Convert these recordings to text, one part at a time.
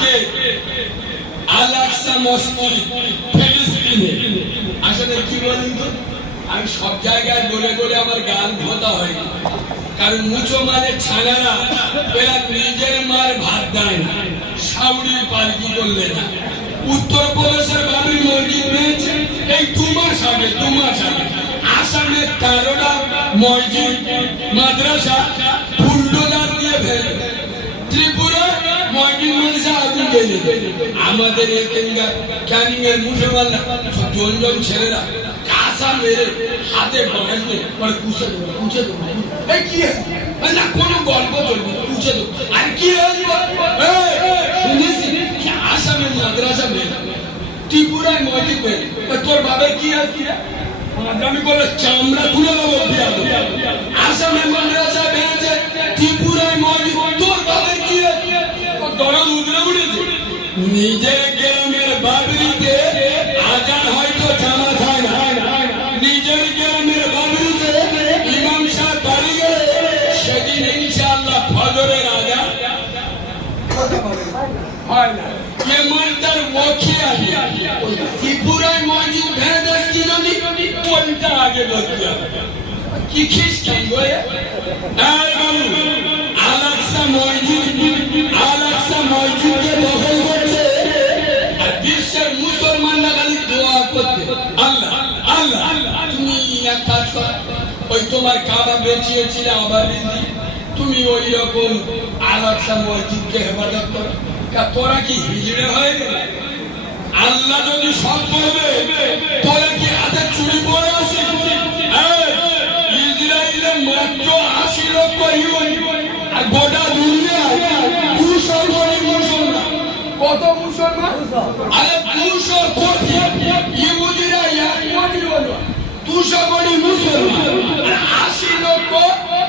আজকে আল আকসা মসজিদ ফিলিস্তিনে আসলে কি বলেন তো, আমি সব জায়গায় বলে বলে আমার গান ধোতা হয় না, কারণ মুসলমানের ছানারা এরা নিজের মার ভাত দেয় না, সাউরির পালকি করলে না। উত্তরপ্রদেশের বাবরি মসজিদ পেয়েছে এই 2 মাস আগে, 2 মাস আগে আসামের 13টা মসজিদ মাদ্রাসা বুলডোজার দিয়ে ফেলে, ত্রিপুরা মসজিদ মাদ্রাসা আগুন জ্বেলে, আমাদের এখানকার ক্যানিং এর মুসলমানরা জন ছেলেরা কাঁচা মেরে হাতে বাঁধলে পরে পুষে দেবো, পুষে দেবো। এই কি না কোনো গল্প চলবে, পুষে দেবো। আর কি শুনেছি আসামের মাদ্রাসা মেয়ে, ত্রিপুরায় মসজিদ মেয়ে, তোর বাবার কি আছে? আমি বলে চামড়া তুলে দেবো। আসামের মাদ্রাসা বেড়েছে, ত্রিপুরায় মসজিদ, তোর বাবার কি আছে? দরদ উদরে উঠেছে। নিজের গ্রামের বাবরিতে আজান হয়তো জামা খায় না, নিজের গ্রামের বাবরিতে ইমাম সাহেব বাড়ি গেলে সেদিন ইনশাআল্লাহ ফজরের আজান হয় না। এমনটার ওয়াকিয়া ত্রিপুরায় মসজিদ ভেঙে কি জানি কোনটা আগে বলতে হবে কি খ্রিস্টান বলে। আল আকসা মসজিদকে দখল করছে আর বিশ্বের মুসলমানরা খালি দোয়া করতে, আল্লাহ আল্লাহ তুমি এক কাজ কর, ওই তোমার কাবা বেঁচিয়েছিলে আবার তুমি ওই রকম আল আকসা মসজিদকে হেফাজত করো। তোরা কি হিজড়ে হয়ে গেলে? আল্লাহ যদি সব করবে তোরা কি হাতে চুরি পড়ে আসে? ইসরায়েলের মাত্র 80 লক্ষ আর গোটা দুনিয়া 200 কোটি মুসলমান। কত মুসলমান? আরে 200 কোটি। ইহুদিরা 1 কোটি হলো, 200 কোটি মুসলমান আর 80 লক্ষ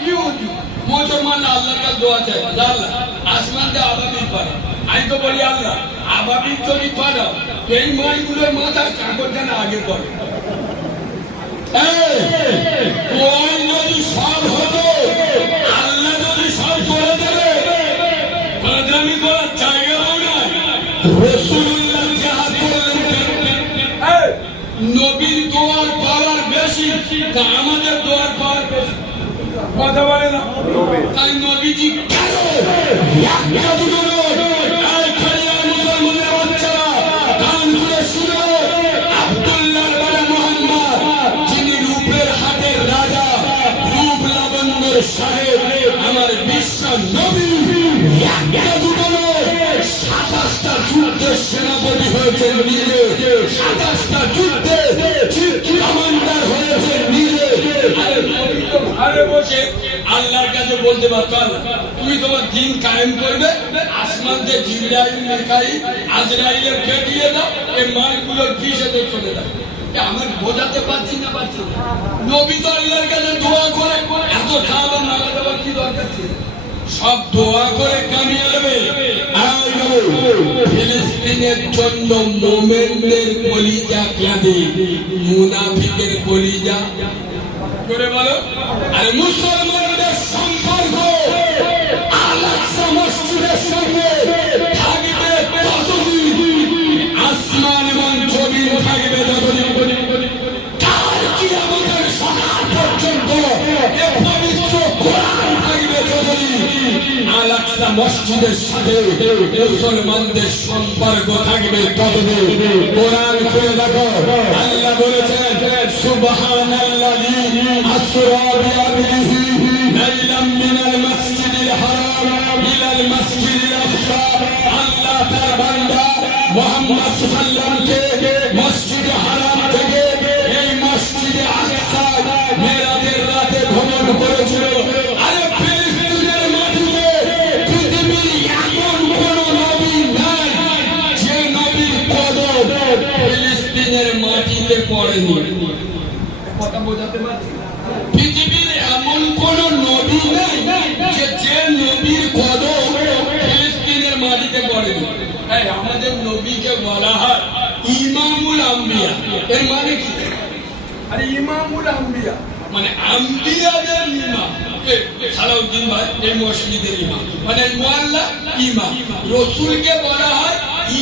ইহুদি। মুসলমান আল্লাহর কাছে দোয়া চায়, আল্লাহ আসমান দিয়ে আবাবিল পারে। আমি তো বলি আল্লাহ আবাবিল যদি পাঠাও এই মাইগুলোর মাথায় কাপড় যেন আগে পড়ে। যদি সব হতো, আল্লাহ যদি সব করে দেবে, বদনামি করার জায়গাও না। রাসূলুল্লাহ জিহাদ করলেন, নবীর দোয়ার পাওয়ার বেশি না আমাদের দোয়ার পাওয়ার বেশি? কথা বলে না। তাই নবীজি কেন একটা দুটো আমার বিশ্ব নবী 27টা যুদ্ধের সেনাপতি হয়েছেন নিজে, 27টা যুদ্ধে কমান্ডার হয়েছেন নিজে। ঘরে বসে আল্লাহর কাছে বলতে পারতাম তুমি তোমার দিন কায়েম করবে, আসমান যে জিবরাইল মিকাইল আজরাইলের পেটিয়ে দাও, এই মালগুলো ভিসেতে চলে যাবে। আমার বোঝাতে পারছি না। নবী তো আল্লাহর কাছে দোয়া করে এত সাহাবা মারা দেওয়ার কি দরকার ছিল? সব দোয়া করে কামিয়ে নেবে। ফিলিস্তিনের জন্য মোমেনদের কলিজা কাঁদে, মুনাফিকের কলিজা করে বলো। আর মুসলমানদের সম্পর্ক আল আকসা মসজিদের সঙ্গে থাকবে ততদিন, আসমান এবং জমিন থাকবে ততদিন, কার কিয়ামতের সকাল পর্যন্ত এ পবিত্র কোরআন থাকবে ততদিন। আল আকসা মসজিদের সাথে মুসলমানদের সম্পর্ক থাকবে ততদিন। কোরআন খুলে দেখো, আল্লাহ বলেছেন সুবহানাল্লাযী আসরা বিআবদিহি লাইলাম মিনাল মাসজিদিল হারাম ইলাল মাসজিদিল আকসা। আল্লাহ তার বান্দা মুহাম্মদ সাল্লাল্লাহু আলাইহি ওয়াসাল্লামকে মসজিদে হারাম থেকে এই মসজিদে আকসা মেরাজের রাতে ভ্রমণ করেছিল। আরে ফিলিস্তিনের মাটিতে পৃথিবীর এমন কোন নবী নাই যে নবীর কদম ফিলিস্তিনের মাটিতে পড়েনি। কথা বোঝাতে পারছি? পৃথিবীর এমন কোন নবী নাই যে নবীর কদম ফিলিস্তিনের মাটিতে পড়েনি। আমাদের নবীকে বলা হয় ইমামুল আম্বিয়া। এর মানে কি? আরে ইমামুল আম্বিয়া মানে আম্বিয়াদের ইমাম। সালাউদ্দিন ভাই এই মসজিদের ইমাম, মানে মুআল্লা ইমাম। রাসূলকে বলা হয়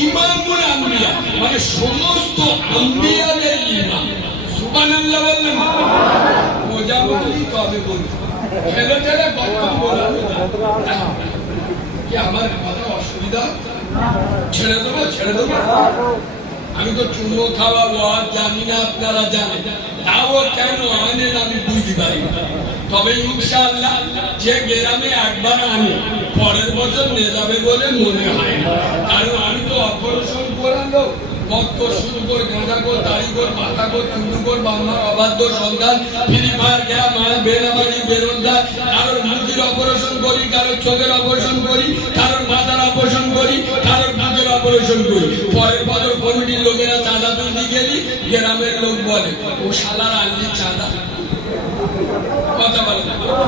ইমামুল আম্বিয়া, মানে সমস্ত আম্বিয়াদের ইমাম। সুবহানাল্লাহ বললেন। মোজাম্মেলি কবে বলবো, ঠেলে ঠেলে কখন বলবো? কি আমার কথা অসুবিধা? ছেড়ে দেবো, ছেড়ে দেবো। আমি তো চুমো খাওয়া ওয়াজ জানি না, আপনারা জানেন। তাও কেন আনেন আমি বুঝতে পারি না। তবে ইনশাআল্লাহ যে গ্রামে একবার আনে পরের বছর নিয়ে যাবে বলে মনে হয় না। কারণ আমি তো অপারেশন করালো, মক্ক শুরু করে গাঁজা কর, দাড়ি কর, মাথা কর, চুরু কর, বাম্মার অবাধ্য সন্তান, ফ্রি ফায়ার খেয়া, মায়ের বেনামাজি বেরোজগার, কারোর মুখের অপারেশন করি, কারোর চোখের অপারেশন করি, কারোর মাথার অপারেশন করি, কারোর বুকের অপারেশন করি। পরের বছর কমিটির লোকেরা চাঁদা তুলতে গেলি, গ্রামের লোক বলে ও শালার আনলি চাঁদা। কথা বলে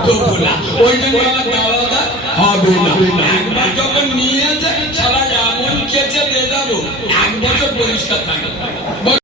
তবু না, ওই জন্য আমার দাওয়াটা হবে না। একবার যখন নিয়ে যায় শালা এমন খেচে দিয়ে যাবো, একবার